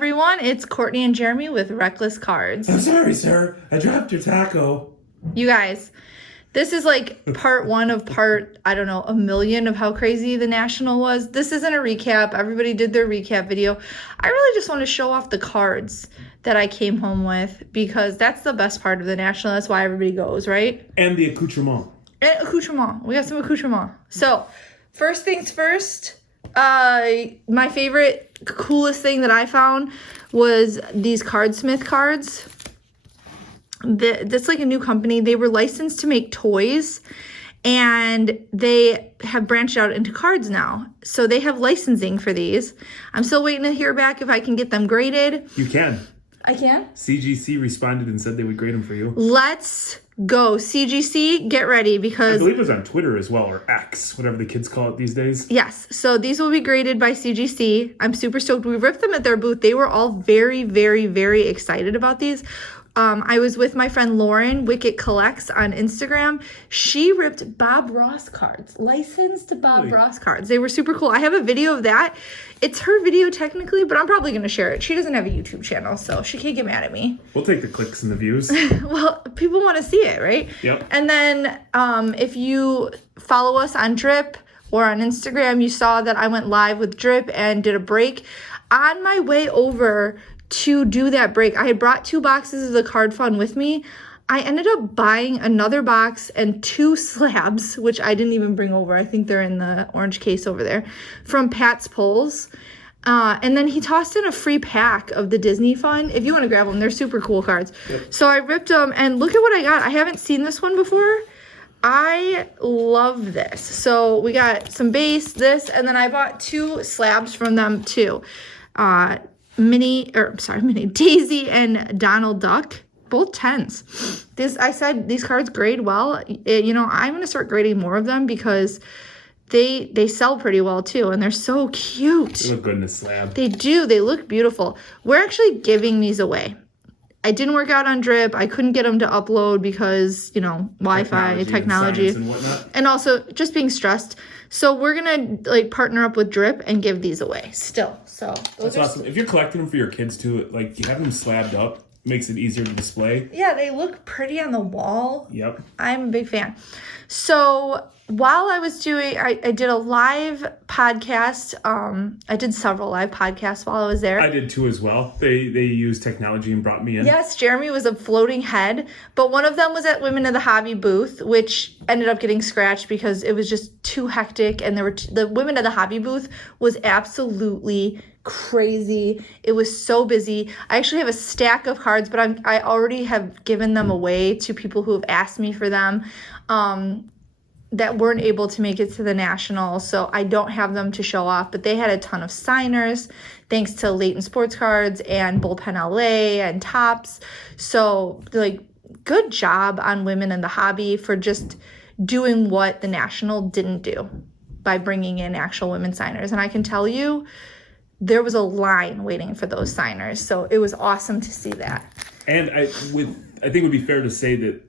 everyone. It's Courtney and Jeremy with Reckless Cards. I'm sorry, sir. I dropped your taco. You guys, this is like part one of a million of how crazy the National was. This isn't a recap. Everybody did their recap video. I really just want to show off the cards that I came home with because that's the best part of the National. That's why everybody goes, right? And the accoutrement. And accoutrement. We got some accoutrement. So, first things first, my favorite, coolest thing that I found was these Cardsmith cards. That's like a new company. They were licensed to make toys, and they have branched out into cards now. So they have licensing for these. I'm still waiting to hear back if I can get them graded. You can. I can? CGC responded and said they would grade them for you. Let's go. CGC, get ready because... I believe it was on Twitter as well, or X, whatever the kids call it these days. Yes. So these will be graded by CGC. I'm super stoked. We ripped them at their booth. They were all very, very, very excited about these. I was with my friend Lauren, Wicket Collects on Instagram. She ripped Bob Ross cards, licensed Bob Ross cards. They were super cool. I have a video of that. It's her video technically, but I'm probably going to share it. She doesn't have a YouTube channel, so she can't get mad at me. We'll take the clicks and the views. Well, people want to see it, right? Yep. And then if you follow us on Drip or on Instagram, you saw that I went live with Drip and did a break. On my way over to do that break, I had brought 2 boxes of the card fun with me. I ended up buying another box and 2 slabs, which I didn't even bring over. I think they're in the orange case over there, from Pat's Polls. And then he tossed in a free pack of the Disney Fun. If you want to grab them, they're super cool cards. Yep. So I ripped them, and look at what I got. I haven't seen this one before. I love this. So we got some base, this, and then I bought 2 slabs from them too. Daisy and Donald Duck, both 10s. I said these cards grade well. I'm going to start grading more of them because they sell pretty well too, and they're so cute. They look good in the slab. They do. They look beautiful. We're actually giving these away. I didn't work out on Drip. I couldn't get them to upload because, Wi-Fi, technology, and also just being stressed. So we're going to partner up with Drip and give these away still. So that's awesome. If you're collecting them for your kids too, you have them slabbed up, makes it easier to display. Yeah, they look pretty on the wall. Yep. I'm a big fan. So while I was doing, I did a live podcast. I did several live podcasts while I was there. I did too as well. They used technology and brought me in. Yes, Jeremy was a floating head, but one of them was at Women of the Hobby booth, which ended up getting scratched because it was just too hectic, and the Women of the Hobby booth was absolutely crazy. It was so busy. I actually have a stack of cards, but I already have given them away to people who have asked me for them. That weren't able to make it to the National, so I don't have them to show off, but they had a ton of signers thanks to Leighton Sports Cards and Bullpen LA and Tops. So good job on Women in the Hobby for just doing what the National didn't do by bringing in actual women signers. And I can tell you there was a line waiting for those signers, so it was awesome to see that. And I think it would be fair to say that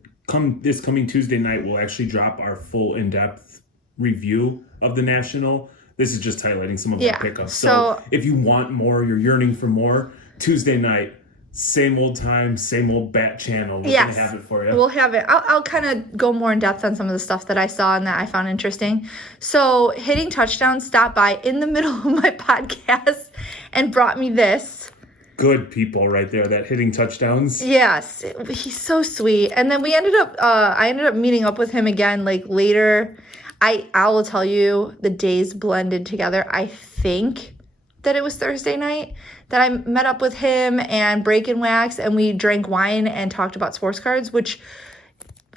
this coming Tuesday night, we'll actually drop our full in-depth review of the National. This is just highlighting some of our pickups. So if you want more, you're yearning for more, Tuesday night, same old time, same old bat channel. We're going to have it for you. We'll have it. I'll kind of go more in depth on some of the stuff that I saw and that I found interesting. So Hitting Touchdown stopped by in the middle of my podcast and brought me this. Good people right there that Hitting Touchdowns. Yes, he's so sweet. And then I ended up meeting up with him again later. I will tell you, the days blended together. I think that it was Thursday night that I met up with him and Break and Wax, and we drank wine and talked about sports cards, which,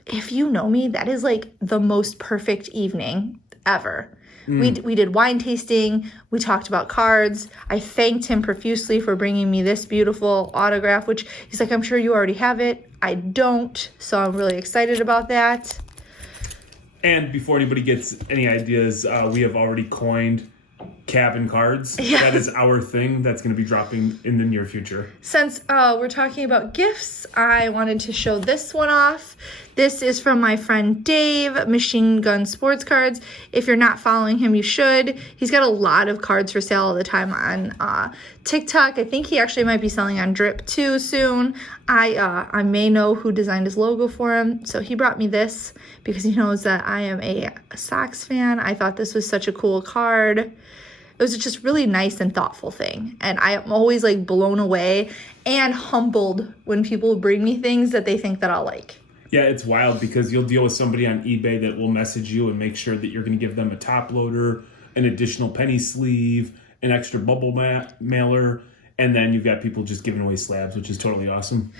if you know me, that is the most perfect evening ever. We did wine tasting. We talked about cards. I thanked him profusely for bringing me this beautiful autograph, which he's like, I'm sure you already have it. I don't, so I'm really excited about that. And before anybody gets any ideas, we have already coined cabin cards. Yes. That is our thing. That's going to be dropping in the near future. Since we're talking about gifts, I wanted to show this one off. This is from my friend Dave, Machine Gun Sports Cards. If you're not following him, you should. He's got a lot of cards for sale all the time on TikTok. I think he actually might be selling on Drip too soon. I may know who designed his logo for him. So he brought me this because he knows that I am a Sox fan. I thought this was such a cool card. It was just really nice and thoughtful thing. And I'm always like blown away and humbled when people bring me things that they think that I'll like. Yeah, it's wild because you'll deal with somebody on eBay that will message you and make sure that you're going to give them a top loader, an additional penny sleeve, an extra bubble mailer, and then you've got people just giving away slabs, which is totally awesome.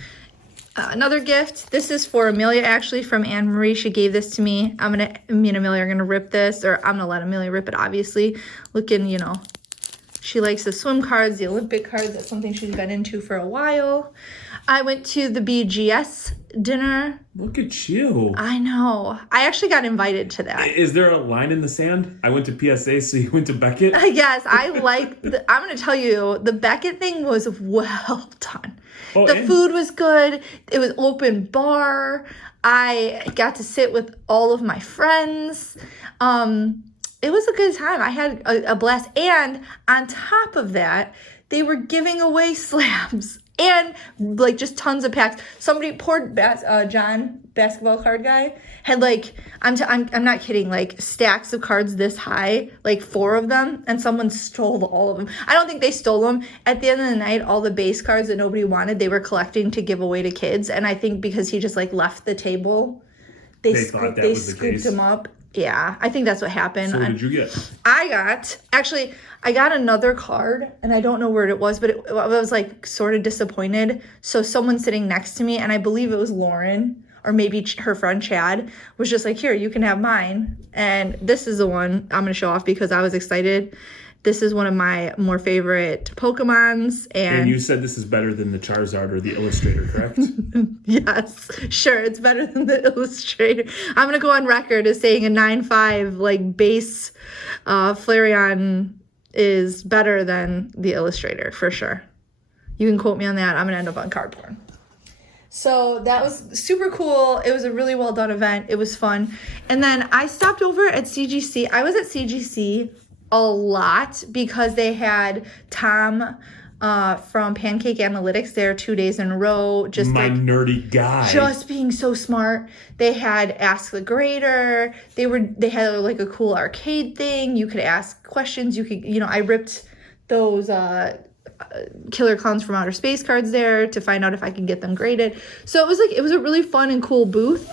Another gift. This is for Amelia, actually, from Anne Marie. She gave this to me. Me and Amelia are going to rip this, or I'm going to let Amelia rip it, obviously. Looking, you know, she likes the swim cards, the Olympic cards. That's something she's been into for a while. I went to the BGS dinner. Look at you. I know. I actually got invited to that. Is there a line in the sand? I went to PSA, so you went to Beckett? Yes, I like. I'm going to tell you, the Beckett thing was well done. Oh, the food was good. It was open bar. I got to sit with all of my friends. It was a good time. I had a blast. And on top of that, they were giving away slabs. And like just tons of packs. Somebody poured John, basketball card guy, had like I'm not kidding, like stacks of cards this high, like 4 of them, and someone stole all of them. I don't think they stole them. At the end of the night, all the base cards that nobody wanted, they were collecting to give away to kids. And I think because he just like left the table, they scooped him up. Yeah, I think that's what happened. So what did you get? I got another card, and I don't know where it was, but I was like sort of disappointed. So someone sitting next to me, and I believe it was Lauren, or maybe her friend Chad, was just like, here, you can have mine. And this is the one I'm going to show off because I was excited. This is one of my more favorite Pokemons. And you said this is better than the Charizard or the Illustrator, correct? Yes, sure, it's better than the Illustrator. I'm going to go on record as saying a 9.5 like base Flareon is better than the Illustrator, for sure. You can quote me on that. I'm going to end up on card porn. So that was super cool. It was a really well done event. It was fun. And then I stopped over at CGC. I was at CGC a lot because they had Tom from Pancake Analytics there 2 days in a row. Just my nerdy guy. Just being so smart. They had Ask the Grader. They had like a cool arcade thing. You could ask questions. You could, I ripped those Killer Clowns from Outer Space cards there to find out if I could get them graded. So it was a really fun and cool booth.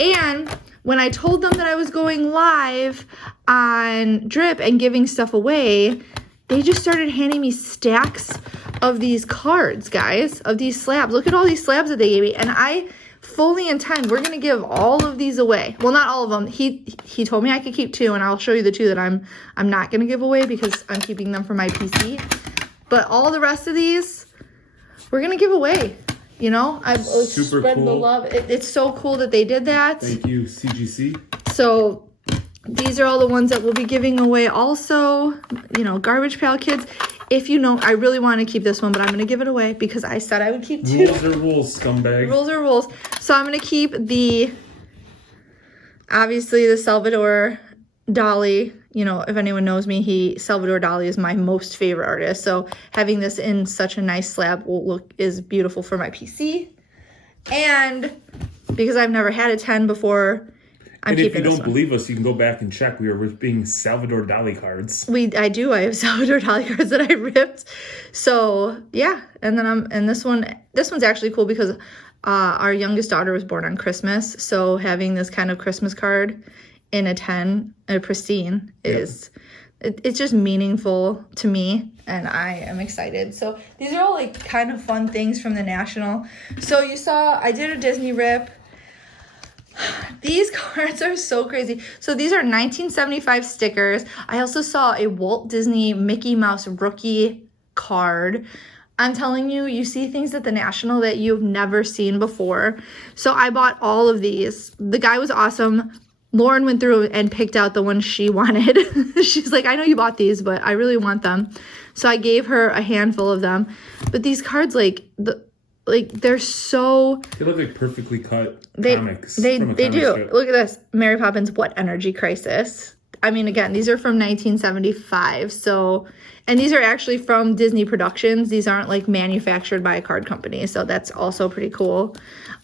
And when I told them that I was going live on Drip and giving stuff away, they just started handing me stacks of these cards, guys, of these slabs. Look at all these slabs that they gave me. And I fully intend, we're going to give all of these away. Well, not all of them. He told me I could keep 2, and I'll show you the 2 that I'm not going to give away because I'm keeping them for my PC. But all the rest of these, we're going to give away. I've super spread cool. The love. It's so cool that they did that. Thank you, CGC. So these are all the ones that we'll be giving away also. Garbage Pail Kids. If I really want to keep this one, but I'm going to give it away because I said I would keep 2. Rules are rules, scumbag. Rules are rules. So I'm going to keep obviously the Salvador Dali. If anyone knows me, Salvador Dali is my most favorite artist. So having this in such a nice slab is beautiful for my PC. And because I've never had a 10 before, I'm keeping this one. And if you don't believe us, you can go back and check. We are ripping Salvador Dali cards. I do. I have Salvador Dali cards that I ripped. So yeah. And then this one's actually cool because our youngest daughter was born on Christmas. So having this kind of Christmas card in a 10, a pristine, it's just meaningful to me, and I am excited. So these are all like kind of fun things from the National. So you saw I did a Disney rip. These cards are so crazy. So these are 1975 stickers. I also saw a Walt Disney Mickey Mouse rookie card. I'm telling you, you see things at the National that you've never seen before. So I bought all of these. The guy was awesome. Lauren went through and picked out the ones she wanted. She's like, I know you bought these, but I really want them. So I gave her a handful of them. But these cards, they're so... They look like perfectly cut comics. They do. Look at this. Mary Poppins, What Energy Crisis. I mean, again, these are from 1975. So, and these are actually from Disney Productions. These aren't like manufactured by a card company. So that's also pretty cool.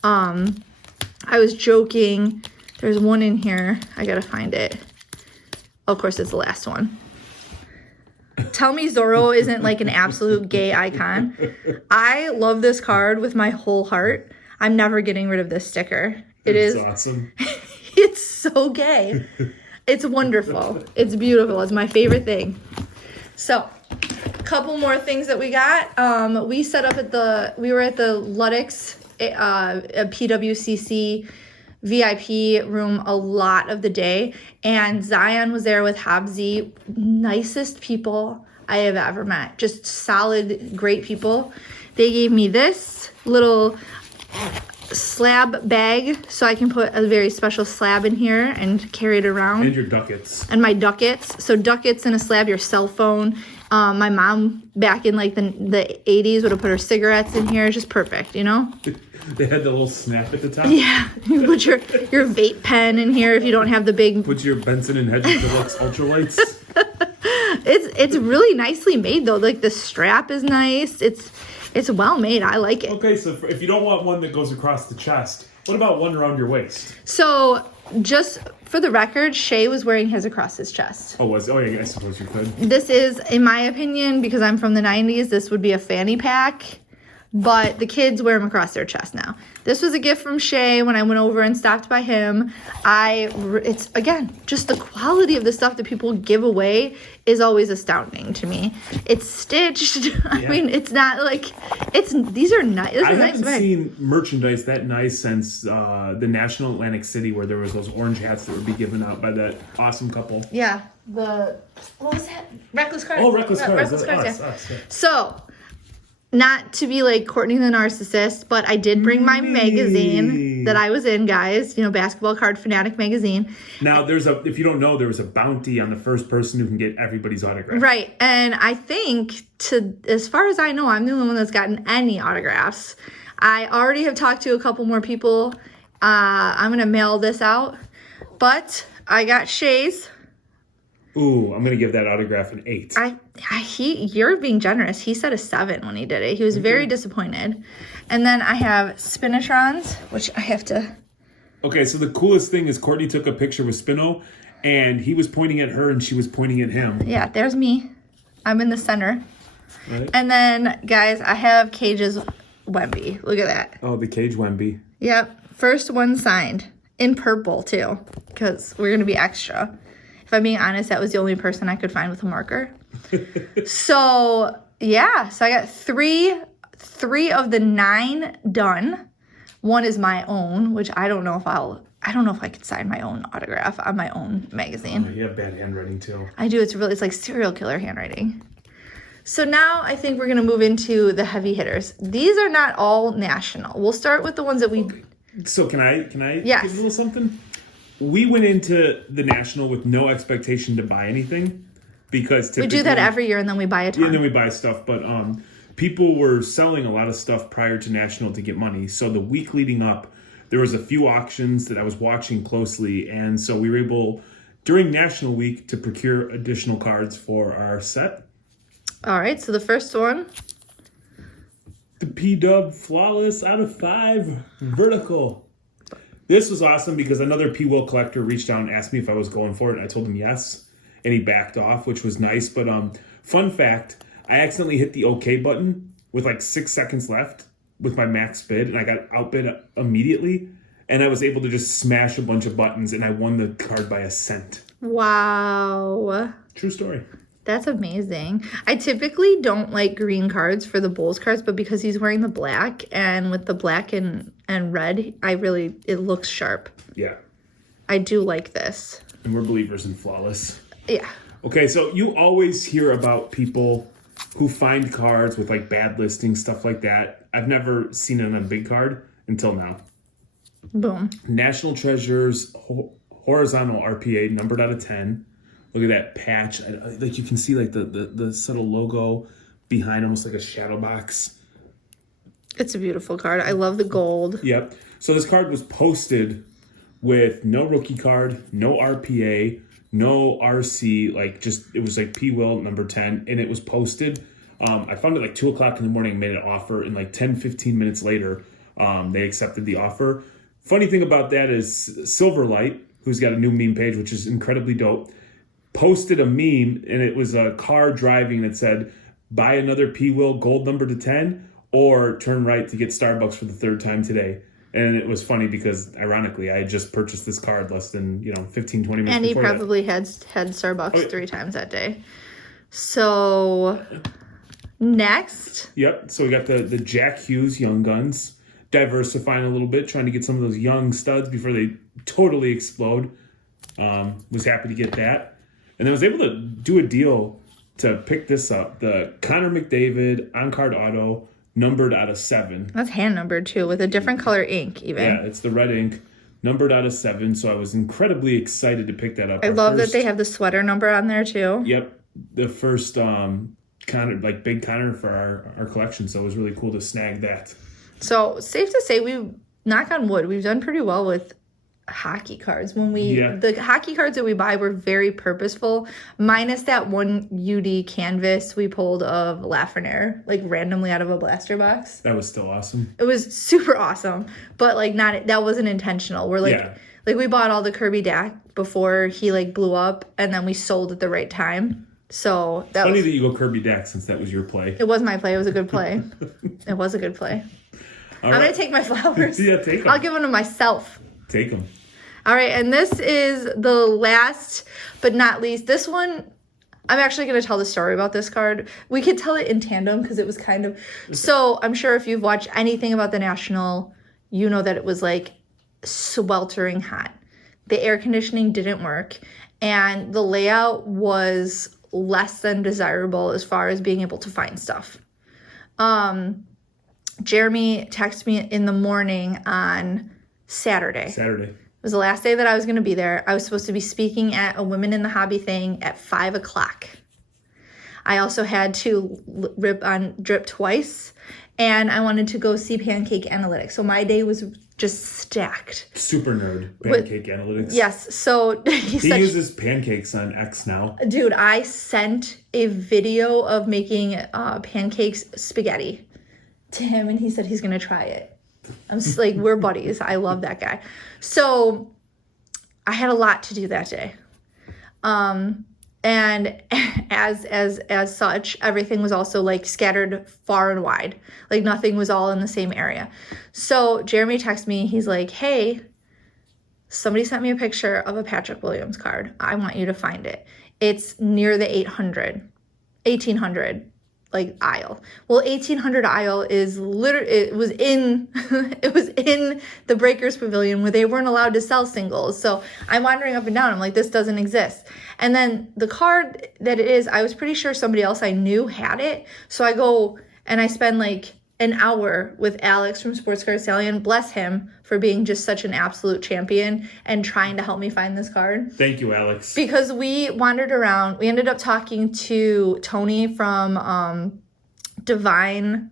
I was joking. There's one in here. I got to find it. Of course, it's the last one. Tell me Zorro isn't like an absolute gay icon. I love this card with my whole heart. I'm never getting rid of this sticker. It's awesome. It's so gay. It's wonderful. It's beautiful. It's my favorite thing. So, a couple more things that we got. We set up we were at the Ludex PWCC VIP room a lot of the day, and Zion was there with Habsy. Nicest people I have ever met. Just solid, great people. They gave me this little slab bag so I can put a very special slab in here and carry it around. And your ducats. And my ducats. So ducats in a slab, your cell phone. My mom back in like the 80s would have put her cigarettes in here. It's just perfect, you know? They had the little snap at the top. Yeah. You put your vape pen in here if you don't have the big... Put your Benson & Hedges Deluxe Ultralights. It's really nicely made though. Like the strap is nice. It's well made. I like it. Okay, so if you don't want one that goes across the chest, what about one around your waist? So just for the record, Shay was wearing his across his chest. Oh, yeah, I suppose you could. This is, in my opinion, because I'm from the 90s, this would be a fanny pack. But the kids wear them across their chest now. This was a gift from Shay when I went over and stopped by him. It's, again, just the quality of the stuff that people give away is always astounding to me. It's stitched. I mean, it's not like, these are nice. I haven't seen merchandise that nice since the National Atlantic City, where there was those orange hats that would be given out by that awesome couple. Yeah. What was that? Reckless Cards. Oh, Reckless Cards. Reckless Cards, Us, yeah. So, not to be like Courtney the narcissist, but I did bring my magazine that I was in, guys. You know, Basketball Card Fanatic magazine. Now, if you don't know, there was a bounty on the first person who can get everybody's autograph. Right. And I think, as far as I know, I'm the only one that's gotten any autographs. I already have talked to a couple more people. I'm going to mail this out. But I got Shay's. Ooh, I'm going to give that autograph an 8. You're being generous. He said a 7 when he did it. He was very disappointed. And then I have Spinatrons, which I have to... Okay, so the coolest thing is Courtney took a picture with Spino, and he was pointing at her, and she was pointing at him. Yeah, there's me. I'm in the center. Right. And then, guys, I have Cage's Wemby. Look at that. Oh, the Cage Wemby. Yep. First one signed. In purple, too. Because we're going to be extra. If I'm being honest, that was the only person I could find with a marker. So, yeah. So I got three of the 9 done. One is my own, which I don't know if I could sign my own autograph on my own magazine. Oh, you have bad handwriting, too. I do. It's like serial killer handwriting. So now I think we're going to move into the heavy hitters. These are not all national. We'll start with the ones that we... Okay. So can I Yes. give a little something? We went into the National with no expectation to buy anything because typically... We do that every year and then we buy a ton. Yeah, and then we buy stuff. But people were selling a lot of stuff prior to National to get money. So the week leading up, there was a few auctions that I was watching closely. And so we were able, during National Week, to procure additional cards for our set. All right, so the first one... The P-Dub Flawless out of 5 Vertical. This was awesome because another P-Will collector reached out and asked me if I was going for it. And I told him yes, and he backed off, which was nice. But fun fact, I accidentally hit the OK button with like 6 seconds left with my max bid, and I got outbid immediately. And I was able to just smash a bunch of buttons, and I won the card by a cent. Wow. True story. That's amazing. I typically don't like green cards for the Bulls cards, but because he's wearing the black, and with the black and red, it looks sharp. Yeah. I do like this. And we're believers in Flawless. Yeah. Okay, so you always hear about people who find cards with like bad listings, stuff like that. I've never seen it on a big card until now. Boom. National Treasures, horizontal RPA, numbered out of 10. Look at that patch. Like you can see like the subtle logo behind, almost like a shadow box. It's a beautiful card. I love the gold. Yep. So this card was posted with no rookie card, no RPA, no RC, like just, it was like P. Will number 10, and it was posted. I found it like 2 o'clock in the morning, made an offer, and like 10, 15 minutes later, they accepted the offer. Funny thing about that is Silverlight, who's got a new meme page, which is incredibly dope, posted a meme, and it was a car driving that said, buy another P. Will gold number to 10 or turn right to get Starbucks for the third time today. And it was funny because, ironically, I had just purchased this card less than, 15, 20 minutes and he before probably had Starbucks 3 times that day. So, next. Yep. So we got the Jack Hughes Young Guns. Diversifying a little bit, trying to get some of those young studs before they totally explode. Was happy to get that. And then was able to do a deal to pick this up. The Connor McDavid on-card auto, numbered out of 7. That's hand numbered too, with a different color ink even. Yeah, it's the red ink, numbered out of 7. So I was incredibly excited to pick that up. I love that they have the sweater number on there too. Yep. The first Connor, like big Connor for our collection. So it was really cool to snag that. So safe to say, we knock on wood, we've done pretty well with hockey cards. The hockey cards that we buy were very purposeful, minus that one UD canvas we pulled of Lafreniere, like randomly out of a blaster box. That was still awesome. It was super awesome, but like that wasn't intentional. We're like we bought all the Kirby Dak before he like blew up, and then we sold at the right time. So that funny that you go Kirby Dak, since that was your play. It was my play. It was a good play. It was a good play. I'm going to take my flowers. Yeah, take them. I'll give them to myself. Take them. All right, and this is the last but not least. This one, I'm actually going to tell the story about this card. We could tell it in tandem because it was kind of... So I'm sure if you've watched anything about the National, you know that it was like sweltering hot. The air conditioning didn't work, and the layout was less than desirable as far as being able to find stuff. Jeremy texted me in the morning on Saturday. It was the last day that I was going to be there. I was supposed to be speaking at a Women in the Hobby thing at 5 o'clock. I also had to rip on drip twice, and I wanted to go see Pancake Analytics. So my day was just stacked. Super nerd, Pancake Analytics. Yes. So he uses pancakes on X now. Dude, I sent a video of making pancakes spaghetti to him, and he said he's going to try it. I'm just like, we're buddies. I love that guy. So I had a lot to do that day. And as such, everything was also like scattered far and wide. Like nothing was all in the same area. So Jeremy texted me. He's like, hey, somebody sent me a picture of a Patrick Williams card. I want you to find it. It's near the 1800 like aisle. Well, 1800 aisle is literally, it was in the Breakers Pavilion where they weren't allowed to sell singles. So I'm wandering up and down. I'm like, this doesn't exist. And then the card that it is, I was pretty sure somebody else I knew had it. So I go and I spend like an hour with Alex from Sports Card Stallion. Bless him for being just such an absolute champion and trying to help me find this card. Thank you, Alex. Because we wandered around. We ended up talking to Tony from Divine.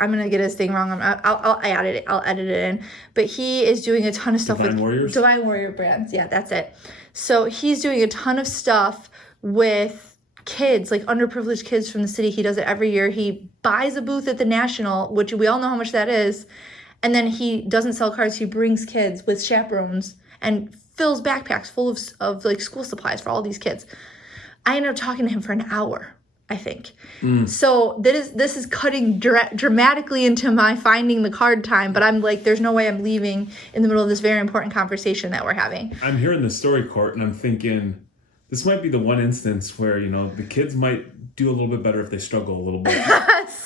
I'm going to get his thing wrong. I'll edit it in. But he is doing a ton of stuff with Divine Warrior brands. Yeah, that's it. So he's doing a ton of stuff with kids, like underprivileged kids from the city. He does it every year. He buys a booth at the National, which we all know how much that is. And then he doesn't sell cards. He brings kids with chaperones and fills backpacks full of like school supplies for all these kids. I ended up talking to him for an hour, I think. So this is cutting dramatically into my finding the card time, but I'm like, there's no way I'm leaving in the middle of this very important conversation that we're having. I'm hearing the story, Court, and I'm thinking this might be the one instance where, the kids might do a little bit better if they struggle a little bit.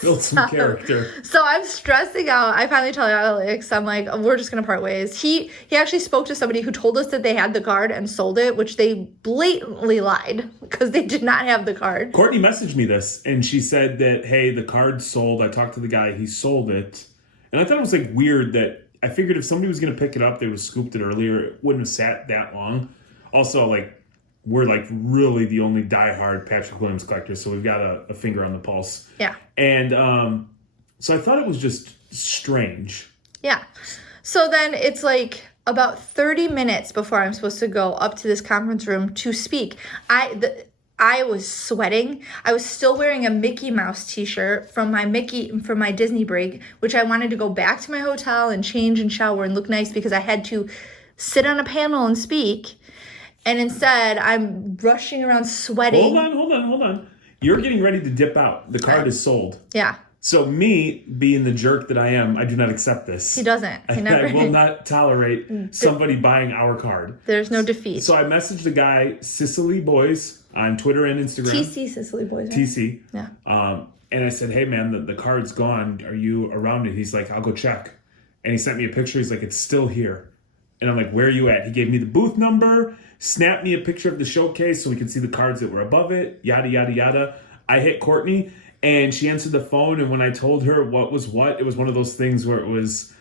Build some character. So I'm stressing out. I finally tell Alex, I'm like, we're just going to part ways. He actually spoke to somebody who told us that they had the card and sold it, which they blatantly lied because they did not have the card. Courtney messaged me this, and she said that, hey, the card's sold. I talked to the guy. He sold it. And I thought it was like weird that I figured if somebody was going to pick it up, they would have scooped it earlier. It wouldn't have sat that long. Also, like, we're like really the only diehard Patrick Williams collectors, so we've got a finger on the pulse. Yeah. And so I thought it was just strange. Yeah. So then it's like about 30 minutes before I'm supposed to go up to this conference room to speak. I was sweating. I was still wearing a Mickey Mouse t-shirt from my Disney break, which I wanted to go back to my hotel and change and shower and look nice because I had to sit on a panel and speak. And instead, I'm rushing around sweating. Hold on. You're getting ready to dip out. The card is sold. Yeah. So me, being the jerk that I am, I do not accept this. He doesn't. He never. I will not tolerate somebody buying our card. There's no defeat. So I messaged the guy, Sicily Boys, on Twitter and Instagram. TC Sicily Boys. Right? TC. Yeah. And I said, hey man, the card's gone. Are you around it? He's like, I'll go check. And he sent me a picture. He's like, it's still here. And I'm like, where are you at? He gave me the booth number, snapped me a picture of the showcase so we could see the cards that were above it, yada, yada, yada. I hit Courtney. And she answered the phone, and when I told her what was what, it was one of those things where it was,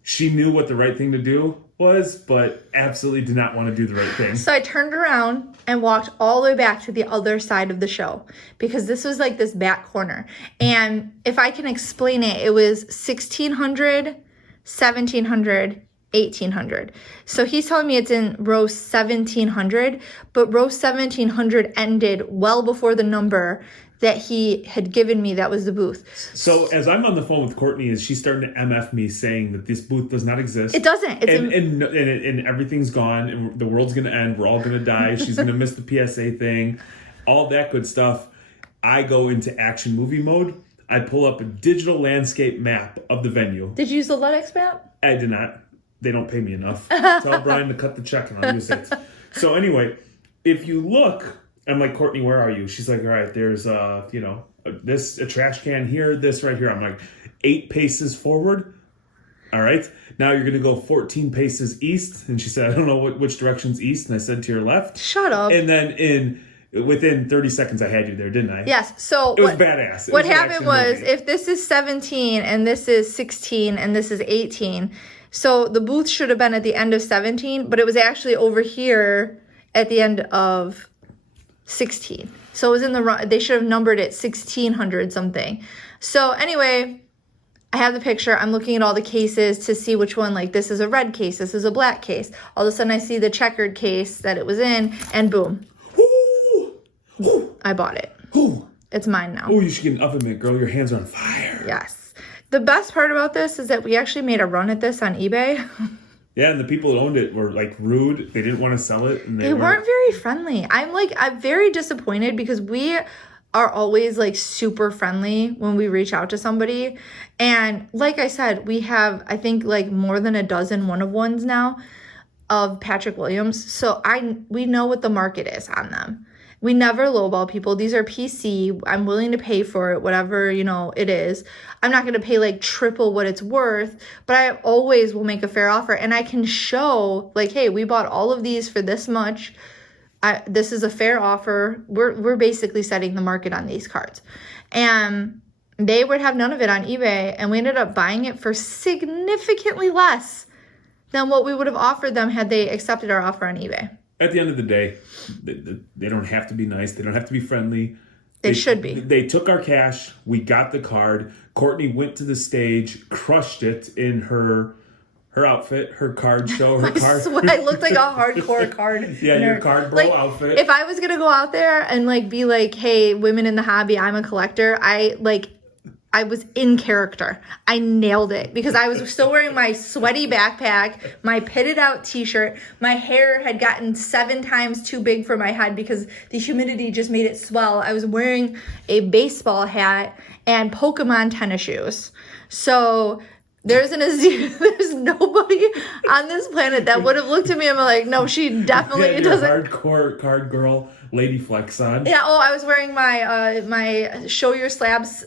she knew what the right thing to do was, but absolutely did not want to do the right thing. So I turned around and walked all the way back to the other side of the show because this was like this back corner. And if I can explain it, it was 1600, 1700, 1800. So he's telling me it's in row 1700, but row 1700 ended well before the number that he had given me that was the booth. So as I'm on the phone with Courtney, is she starting to MF me saying that this booth does not exist? It doesn't. And everything's gone and the world's going to end. We're all going to die. She's going to miss the PSA thing. All that good stuff. I go into action movie mode. I pull up a digital landscape map of the venue. Did you use the LUTX map? I did not. They don't pay me enough. Tell Brian to cut the check and I'll use it. So anyway, if you look... I'm like, Courtney, where are you? She's like, all right, there's, a trash can here, this right here. I'm like, 8 paces forward. All right. Now you're going to go 14 paces east. And she said, I don't know which direction's east. And I said, to your left. Shut up. And then within 30 seconds, I had you there, didn't I? Yes. So it was badass. What happened was, if this is 17 and this is 16 and this is 18, so the booth should have been at the end of 17, but it was actually over here at the end of 16. So it was in the wrong, they should have numbered it 1600 something. So anyway, I have the picture. I'm looking at all the cases to see which one, like this is a red case, this is a black case. All of a sudden I see the checkered case that it was in and boom. Ooh. I bought it. Ooh. It's mine now. Oh, you should get an oven mitt, girl. Your hands are on fire. Yes. The best part about this is that we actually made a run at this on eBay. Yeah, and the people that owned it were like rude. They didn't want to sell it. And they weren't very friendly. I'm very disappointed because we are always like super friendly when we reach out to somebody. And like I said, we have, I think like more than a dozen one-of-ones now of Patrick Williams. So we know what the market is on them. We never lowball people. These are PC. I'm willing to pay for it, whatever, it is. I'm not going to pay like triple what it's worth, but I always will make a fair offer. And I can show like, hey, we bought all of these for this much. This is a fair offer. We're basically setting the market on these cards. And they would have none of it on eBay. And we ended up buying it for significantly less than what we would have offered them had they accepted our offer on eBay. At the end of the day, they don't have to be nice. They don't have to be friendly. They should be. They took our cash. We got the card. Courtney went to the stage, crushed it in her outfit, her card show, her card. I looked like a hardcore card. Yeah, your card bro outfit. If I was going to go out there and like be like, hey, women in the hobby, I'm a collector, I was in character. I nailed it because I was still wearing my sweaty backpack, my pitted out t-shirt. My hair had gotten 7 times too big for my head because the humidity just made it swell. I was wearing a baseball hat and Pokemon tennis shoes. So there's nobody on this planet that would have looked at me and been like, no, she definitely doesn't. Hardcore card girl, lady flex on. Yeah. Oh, I was wearing my Show Your Slabs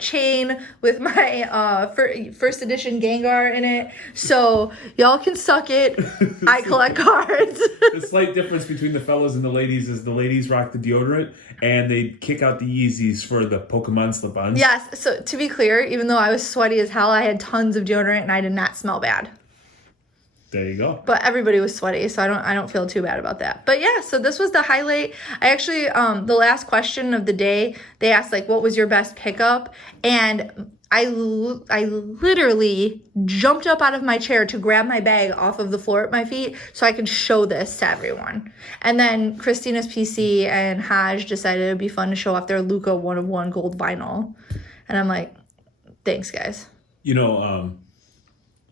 chain with my first edition Gengar in it. So y'all can suck it. I collect cards. The slight difference between the fellas and the ladies is the ladies rock the deodorant and they kick out the Yeezys for the Pokemon slip-ons. Yes. So to be clear, even though I was sweaty as hell, I had tons of deodorant and I did not smell bad. There you go. But everybody was sweaty, so I don't feel too bad about that. But yeah, so this was the highlight. I actually, the last question of the day, they asked like, what was your best pickup? And I literally jumped up out of my chair to grab my bag off of the floor at my feet so I could show this to everyone. And then Christina's PC and Haj decided it would be fun to show off their Luca 1 of 1 gold vinyl. And I'm like, thanks, guys. You know,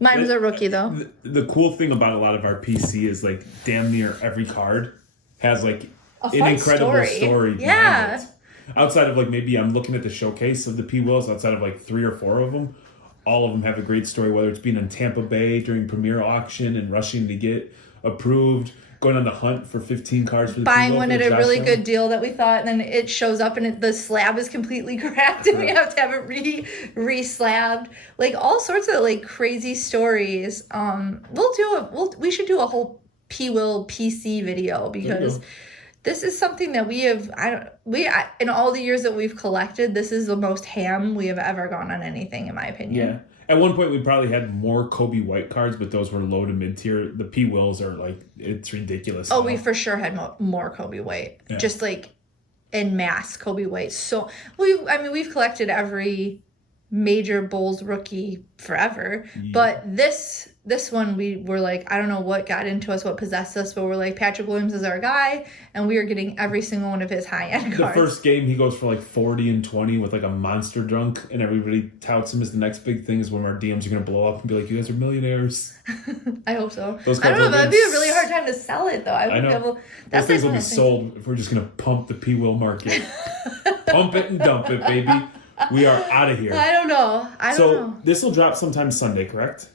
mine was a rookie, though. The cool thing about a lot of our PC is, like, damn near every card has, like, an incredible story behind it. Outside of, like, maybe I'm looking at the showcase of the P-Wills, outside of, like, 3 or 4 of them, all of them have a great story, whether it's being in Tampa Bay during Premier Auction and rushing to get approved, going on the hunt for 15 cards for the buying one at a really good deal that we thought, and then it shows up and the slab is completely cracked and we have to have it re-slabbed. Like, all sorts of, like, crazy stories. We should do a whole P-Will PC video because this is something that in all the years that we've collected, this is the most ham we have ever gone on anything, in my opinion. Yeah. At one point, we probably had more Kobe White cards, but those were low to mid tier. The P-Wills are, like, it's ridiculous. Oh, we for sure had more Kobe White. Yeah. Just, like, en masse Kobe White. So, we've collected every major Bulls rookie forever. Yeah. But this one, we were like, I don't know what got into us, what possessed us, but we're like, Patrick Williams is our guy, and we are getting every single one of his high-end cards. The first game, he goes for like 40 and 20 with like a monster dunk, and everybody touts him as the next big thing is when our DMs are going to blow up and be like, you guys are millionaires. I hope so. I don't know, that'd be a really hard time to sell it, though. I know. Those things will be sold if we're just going to pump the P-Will market. Pump it and dump it, baby. We are out of here. I don't know. So this will drop sometime Sunday, correct?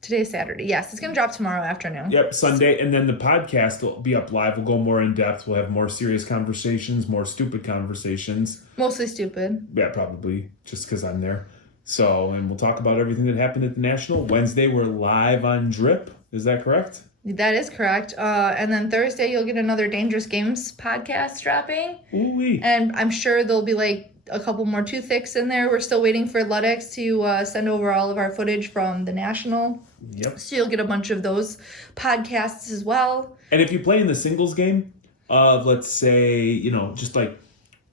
Today's Saturday. Yes, it's going to drop tomorrow afternoon. Yep, Sunday. And then the podcast will be up live. We'll go more in depth. We'll have more serious conversations, more stupid conversations. Mostly stupid. Yeah, probably. Just because I'm there. So, and we'll talk about everything that happened at the National. Wednesday, we're live on Drip. Is that correct? That is correct. And then Thursday, you'll get another Dangerous Games podcast dropping. Ooh-wee. And I'm sure there'll be like a couple more toothaches in there. We're still waiting for Ludex to send over all of our footage from the National. Yep. So you'll get a bunch of those podcasts as well. And if you play in the singles game of, let's say,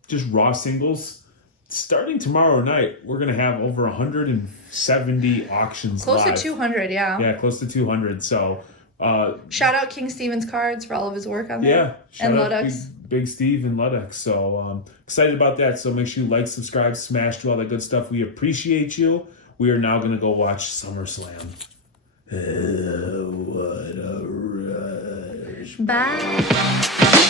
just raw singles, starting tomorrow night, we're going to have over 170 auctions Close live. to 200, yeah. Yeah, close to 200. So shout out King Stevens Cards for all of his work on that. Yeah. Shout out Ludex. Big Steve and Ludex. So excited about that. So make sure you like, subscribe, smash, do all that good stuff. We appreciate you. We are now going to go watch SummerSlam. What a rush. Bye.